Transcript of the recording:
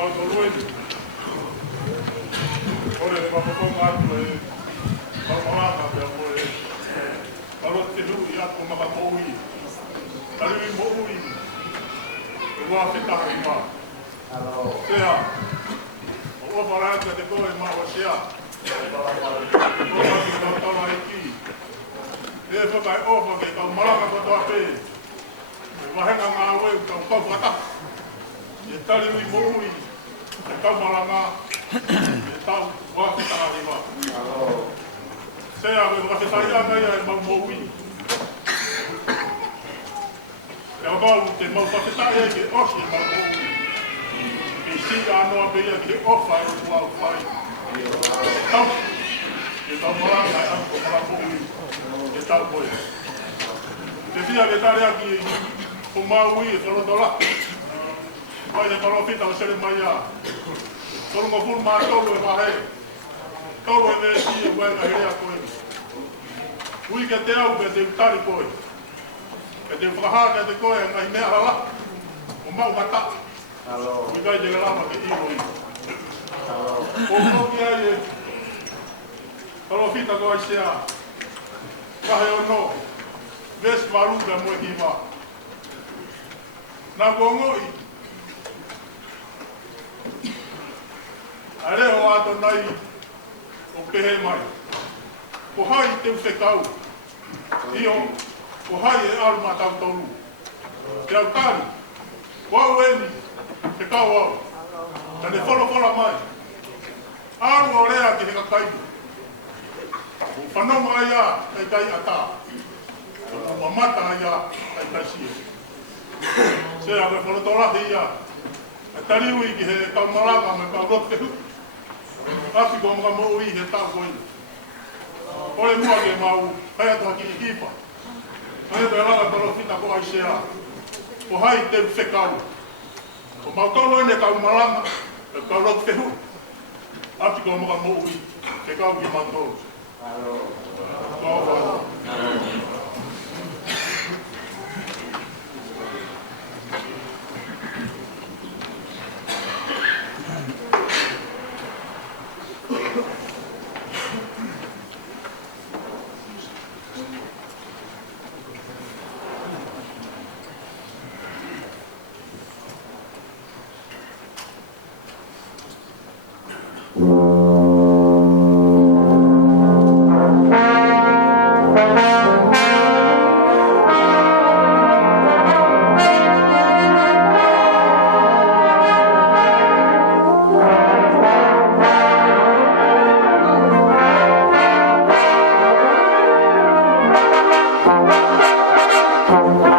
Mautolueni. Ore whakakonga atu e Maumoranga pia koe. Kalo te hui atu maka moui. Tariwi moui. E wā whitaha i mā. Sea. O wharanga te koe maua sea. O waki tautala i ki. E whakai ofa ke kau maranga katoa pe. E wahenga ngā weu kau kawhata. E tariwi moui. E kau maranga. E tau wāwhitaha i mā. Sea koe whakawhitai anga ia e mau moui. E wau te mau whakawhitai e ke osi mau moui. Ki singa anoa pe ia ke ofa e o wau whai. Tau. E tau maranga e anko mara moui. E tau koe. Te fia ke tare aki o mau i e whanotola. Mai te whanowhita o sere mai a. Torongo furu maa tolu e wahe. Tolu e me si e wenga herea koe. Ui ke te au pe te utari koe. Ke te whakahaka te koe ngai mea hala. O mau mata. Ui kai te lama ke iro i. O koki ai e. Whanowhita koe sea. Kahe o no. Ves marunga moe ki wā. Nā kua ngoi. A reo ato nai o pehe mai. Ko hai te whekau. Io, ko hai e aru matau tolu. Te au tari. Wau eni, whekau au. Ka ne wholofola mai. Aru o rea ki he kakaibu. O whanoma ai a, kai kai ata. O mamata ai a, kai kai sia. Sea me whanotolahi ia. A tariwi ki he kau maranga me kau rote hu. Asi ko mga mo i he tau koe. Ole mua ke mau, kai atu haki i hipa. Kai atu e langa tolo fita ko ai sea. Ko hai te whekau. Ko mau tolo ene kau maranga, me kau rote hu. Asi ko mga mo i, ke kau ki mantoro. Thank you.